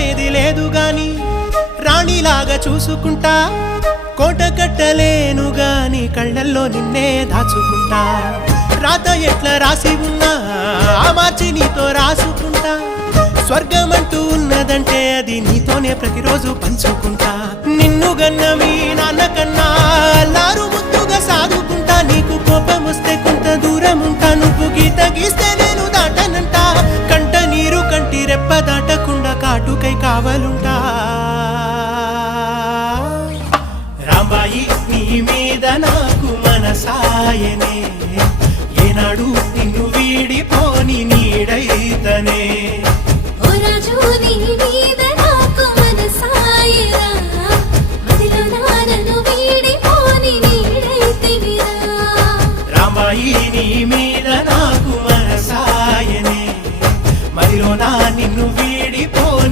లోపమేది లేదు గాని రాణిలాగా చూసుకుంటా కోట కట్టలేను గాని కళ్ళల్లో నిన్నే దాచుకుంటా. రాత ఎట్లా రాసి ఉన్నా ఆ మార్చి నీతో రాసుకుంటా. స్వర్గమంటూ ఉన్నదంటే అది నీతోనే ప్రతిరోజు పంచుకుంటా. నిన్ను గన్న మీ నాన్న కన్నా పాటుకై కావలుంటా. రాంబాయి నీ మీద నాకు మనసాయనే. ఏనాడు నిన్ను వీడిపోని నీడైతనే. రాంబాయి నీ నిన్ను వీడిపోని